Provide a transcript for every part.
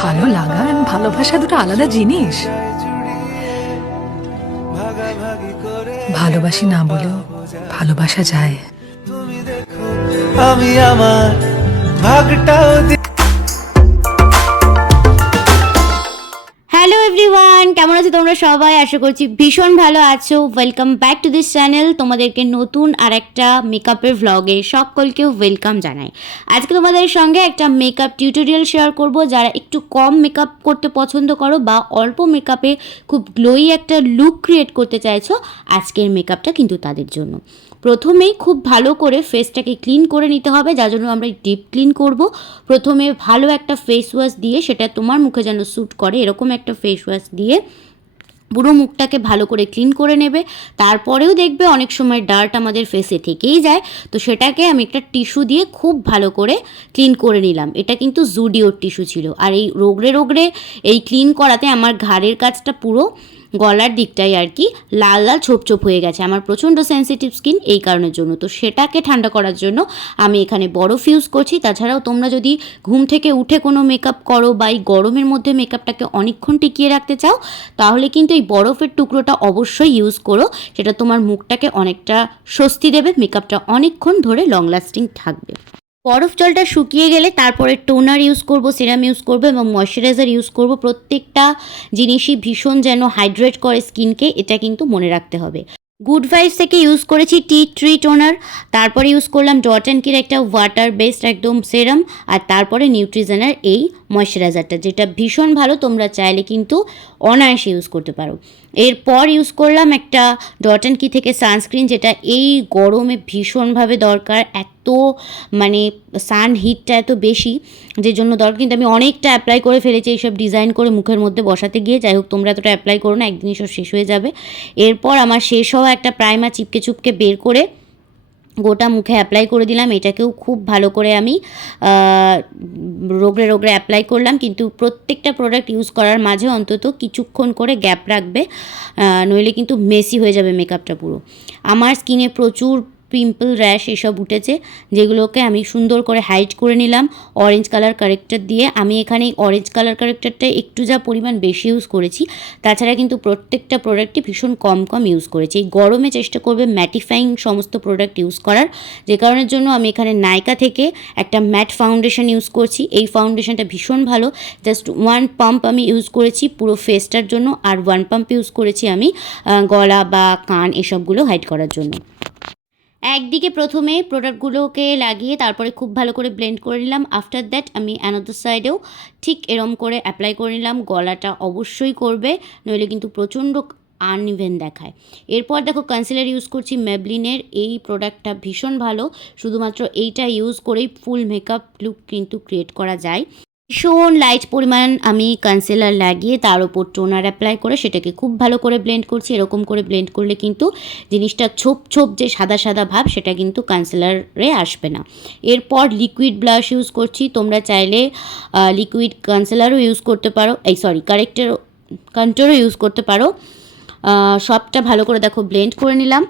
ভালো লাগা আর ভালোবাসা দুটো আলাদা জিনিস। ভালোবাসি না বলেও ভালোবাসা যায়। আমি আমার ভাগটাও হ্যালো এভরিওয়ান, কেমন আছো তোমরা সবাই? আশা করছি ভীষণ ভালো আছো। Welcome back to this channel. তোমাদেরকে নতুন আর একটা মেকআপের ভ্লগে সকলকেও ওয়েলকাম জানাই। আজকে তোমাদের সঙ্গে একটা মেকআপ টিউটোরিয়াল শেয়ার করব। যারা একটু কম মেকআপ করতে পছন্দ করো বা অল্প মেকআপে খুব গ্লোই একটা লুক ক্রিয়েট করতে চাইছো, আজকের মেকআপটা কিন্তু তাদের জন্য। প্রথমেই খুব ভালো করে ফেসটাকে ক্লিন করে নিতে হবে, যার জন্য আমরা ডিপ ক্লিন করব। প্রথমে ভালো একটা ফেস ওয়াশ দিয়ে, সেটা তোমার মুখে যেন স্যুট করে এরকম একটা ফেস ওয়াশ দিয়ে পুরো মুখটাকে ভালো করে ক্লিন করে নেবে। তারপরেও দেখবে অনেক সময় ডার্ট আমাদের ফেসে থেকেই যায়, তো সেটাকে আমি একটা টিস্যু দিয়ে খুব ভালো করে ক্লিন করে নিলাম। এটা কিন্তু জুডিওর টিস্যু ছিল। আর এই রোগড়ে রোগড়ে এই ক্লিন করাতে আমার ঘাড়ের কাছটা পুরো গলার দিকটাই আর কি লাল লাল ছোপ ছোপ হয়ে গেছে। আমার প্রচণ্ড সেন্সিটিভ স্কিন এই কারণের জন্য। তো সেটাকে ঠান্ডা করার জন্য আমি এখানে বরফ ইউজ করছি। তাছাড়াও তোমরা যদি ঘুম থেকে উঠে কোনো মেকআপ করো বা এই গরমের মধ্যে মেকআপটাকে অনেকক্ষণ টিকিয়ে রাখতে চাও, তাহলে কিন্তু এই বরফের টুকরোটা অবশ্যই ইউজ করো। সেটা তোমার মুখটাকে অনেকটা স্বস্তি দেবে, মেকআপটা অনেকক্ষণ ধরে লং লাস্টিং থাকবে। বরফ জলটা শুকিয়ে গেলে তারপরে টোনার ইউজ করব, সিরাম ইউজ করব এবং ময়শ্চারাইজার ইউজ করব। প্রত্যেকটা জিনিসই ভীষণ যেন হাইড্রেট করে স্কিনকে, এটা কিন্তু মনে রাখতে হবে। গুড ভাইবস থেকে ইউজ করেছি টি ট্রি টোনার, তারপরে ইউজ করলাম ডট অ্যান্ড কির একটা ওয়াটার বেসড একদম সেরাম, আর তারপরে নিউট্রিজেনার এই ময়শ্চারাইজারটা, যেটা ভীষণ ভালো। তোমরা চাইলে কিন্তু অনায়াসে ইউজ করতে পারো। এরপর ইউজ করলাম একটা ডট অ্যান্ড কি থেকে সানস্ক্রিন, যেটা এই গরমে ভীষণভাবে দরকার। এত মানে সান হিটটা এত বেশি, যে জন্য দরকার। কিন্তু আমি অনেকটা অ্যাপ্লাই করে ফেলেছি এইসব ডিজাইন করে মুখের মধ্যে বসাতে গিয়ে। যাই হোক, তোমরা এতটা অ্যাপ্লাই করো না, একদিনই সব শেষ হয়ে যাবে। এরপর আমার শেষ হওয়া একটা প্রাইমার চিপকে চুপকে বের করে গোটা মুখে অ্যাপ্লাই করে দিলাম। এটাকেও খুব ভালো করে আমি রোগড়ে রোগড়ে অ্যাপ্লাই করলাম। কিন্তু প্রত্যেকটা প্রোডাক্ট ইউজ করার মাঝে অন্তত কিছুক্ষণ করে গ্যাপ রাখবে, নইলে কিন্তু মেসি হয়ে যাবে মেকআপটা পুরো। আমার স্কিনে প্রচুর পিম্পল র্যাশ এসব উঠেছে, যেগুলোকে আমি সুন্দর করে হাইড করে নিলাম অরেঞ্জ কালার কারেক্টার দিয়ে। আমি এখানে এই অরেঞ্জ কালার কারেক্টারটা একটু যা পরিমাণ বেশি ইউজ করেছি, তাছাড়া কিন্তু প্রত্যেকটা প্রোডাক্টই ভীষণ কম কম ইউজ করেছি। এই গরমে চেষ্টা করবে ম্যাটিফাইং সমস্ত প্রোডাক্ট ইউজ করার, যে কারণের জন্য আমি এখানে নাইকা থেকে একটা ম্যাট ফাউন্ডেশন ইউজ করছি। এই ফাউন্ডেশনটা ভীষণ ভালো। জাস্ট 1 পাম্প আমি ইউজ করেছি পুরো ফেসটার জন্য, আর 1 পাম্প ইউজ করেছি আমি গলা বা কান এসবগুলো হাইড করার জন্য। একদিকে প্রথমে প্রোডাক্টগুলোকে লাগিয়ে তারপরে খুব ভালো করে ব্লেন্ড করে নিলাম। আফটার দ্যাট আমি অ্যানাদার সাইডেও ঠিক এরম করে অ্যাপ্লাই করে নিলাম। গলাটা অবশ্যই করবে, নইলে কিন্তু প্রচণ্ড আনইভেন দেখায়। এরপর দেখো কনসিলার ইউজ করছি মেবলিনের। এই প্রোডাক্টটা ভীষণ ভালো, শুধুমাত্র এইটা ইউজ করেই ফুল মেকআপ লুক কিন্তু ক্রিয়েট করা যায়। ভীষণ লাইট পরিমাণ আমি কনসিলার লাগিয়ে তার উপর টোনার অ্যাপ্লাই করে সেটাকে খুব ভালো করে ব্লেন্ড করছি। এরকম করে ব্লেন্ড করলে কিন্তু জিনিসটা ছোপ ছোপ যে সাদা সাদা ভাব, সেটা কিন্তু কনসিলারে আসবে না। এরপর লিকুইড ব্লাশ ইউজ করছি। তোমরা চাইলে লিকুইড কনসিলারও ইউজ করতে পারো, কন্ট্রোরও ইউজ করতে পারো। সবটা ভালো করে দেখো ব্লেন্ড করে নিলাম।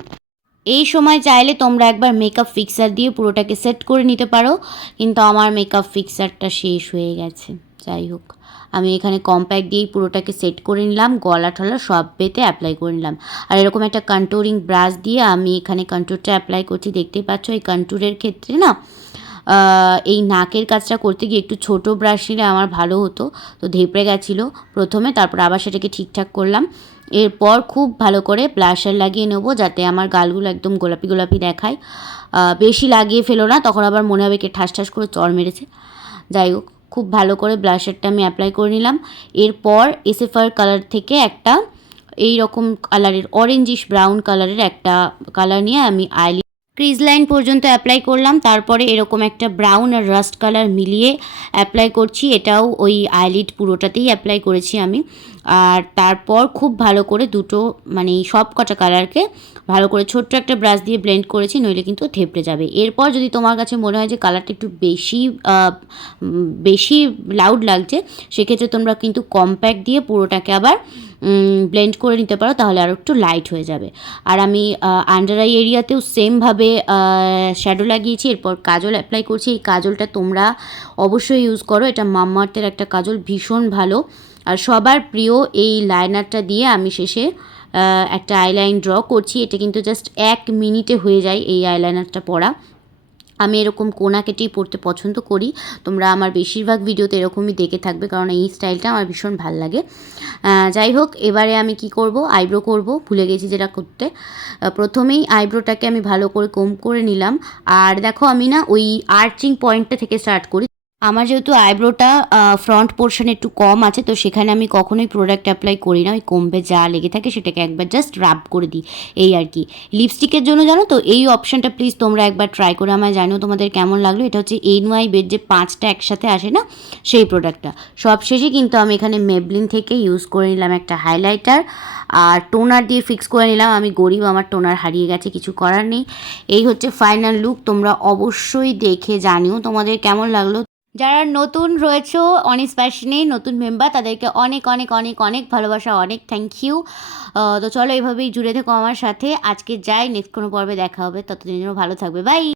এই সময় চাইলে তোমরা একবার মেকআপ ফিক্সার দিয়ে পুরোটাকে সেট করে নিতে পারো, কিন্তু আমার মেকআপ ফিক্সারটা শেষ হয়ে গেছে। যাই হোক, আমি এখানে কম্প্যাক্ট দিয়েই পুরোটাকে সেট করে নিলাম, গলা টলা সব বেতে অ্যাপ্লাই করে নিলাম। আর এরকম একটা কন্ট্যুরিং ব্রাশ দিয়ে আমি এখানে কন্ট্যুরটা অ্যাপ্লাই করছি। দেখতেই পাচ্ছ, এই কন্ট্যুরের ক্ষেত্রে না এই নাকের কাজটা করতে গিয়ে একটু ছোট ব্রাশ নিলে আমার ভালো হতো, তো ধেপড়ে গেছিলো প্রথমে, তারপর আবার সেটাকে ঠিকঠাক করলাম। এরপর খুব ভালো করে ব্লাশার লাগিয়ে নেবো, যাতে আমার গালগুলো একদম গোলাপি গোলাপি দেখায়। বেশি লাগিয়ে ফেলো না, তখন আবার মনে হবে কে ঠাস ঠাস করে চড় মেরেছে। যাই হোক, খুব ভালো করে ব্লাশারটা আমি অ্যাপ্লাই করে নিলাম। এরপর এসএফআর কালার থেকে একটা এই রকম কালারের অরেঞ্জিশ ব্রাউন কালারের একটা কালার নিয়ে আমি ক্রিজ লাইন পর্যন্ত অ্যাপ্লাই করলাম। তারপরে এরকম একটা ব্রাউন আর রাস্ট কালার মিলিয়ে অ্যাপ্লাই করছি, এটাও ওই আইলিড পুরোটাতেই অ্যাপ্লাই করেছি আমি। আর তারপর খুব ভালো করে দুটো মানে সব কটা কালারকে ভালো করে ছোট্ট একটা ব্রাশ দিয়ে ব্লেন্ড করেছি, নইলে কিন্তু থেপড়ে যাবে। এরপর যদি তোমার কাছে মনে হয় যে কালারটা একটু বেশি লাউড লাগছে, সেক্ষেত্রে তোমরা কিন্তু কম্প্যাক্ট দিয়ে পুরোটাকে আবার ব্লেন্ড করে নিতে পারো, তাহলে আরও একটু লাইট হয়ে যাবে। আর আমি আন্ডার আই এরিয়াতেও সেমভাবে শ্যাডো লাগিয়েছি, এরপর কাজল অ্যাপ্লাই করছি। এই কাজলটা তোমরা অবশ্যই ইউজ করো, এটা মামাআর্থের একটা কাজল, ভীষণ ভালো। আর সবার প্রিয় এই লাইনারটা দিয়ে আমি শেষে একটা আইলাইন ড্র করছি। এটা কিন্তু জাস্ট 1 মিনিটে হয়ে যায় এই আইলাইনারটা পরা। আমি এরকম কোনা কেটেই পরতে পছন্দ করি, তোমরা আমার বেশিরভাগ ভিডিওতে এরকমই দেখে থাকবে, কারণ এই স্টাইলটা আমার ভীষণ ভাল লাগে। যাই হোক, এবারে আমি কি করব, আইব্রো করব, ভুলে গেছি যেটা করতে। প্রথমেই আইব্রোটাকে আমি ভালো করে কোম্ব করে নিলাম। আর দেখো, আমি না ওই আর্চিং পয়েন্টটা থেকে স্টার্ট করি। আমার যেহেতু আইব্রোটা ফ্রন্ট পোর্শনে একটু কম আছে, তো সেখানে আমি কখনোই প্রোডাক্ট অ্যাপ্লাই করি না, ওই কোম্বে যা লেগে থাকে সেটাকে একবার জাস্ট রাব করে দিই, এই আর কি। লিপস্টিকের জন্য জানো তো, এই অপশানটা প্লিজ তোমরা একবার ট্রাই করে আমায় জানিও তোমাদের কেমন লাগলো। এটা হচ্ছে NYBের যে 5টা একসাথে আসে না, সেই প্রোডাক্টটা। সবশেষে কিন্তু আমি এখানে মেবলিন থেকে ইউজ করে নিলাম একটা হাইলাইটার, আর টোনার দিয়ে ফিক্স করে নিলাম। আমি গরিব, আমার টোনার হারিয়ে গেছে, কিছু করার নেই। এই হচ্ছে ফাইনাল লুক, তোমরা অবশ্যই দেখে জানিও তোমাদের কেমন লাগলো। যারা নতুন রয়েছো অনিস ফ্যাশনে, নতুন মেম্বার, তাদেরকে অনেক অনেক অনেক অনেক ভালোবাসা, অনেক থ্যাংক ইউ। তো চলো, এভাবেই জুড়ে থেকো আমার সাথে। আজকে যাই, নেক্সট কোনো পর্বে দেখা হবে, ততদিন জন্য ভালো থাকবে, বাই।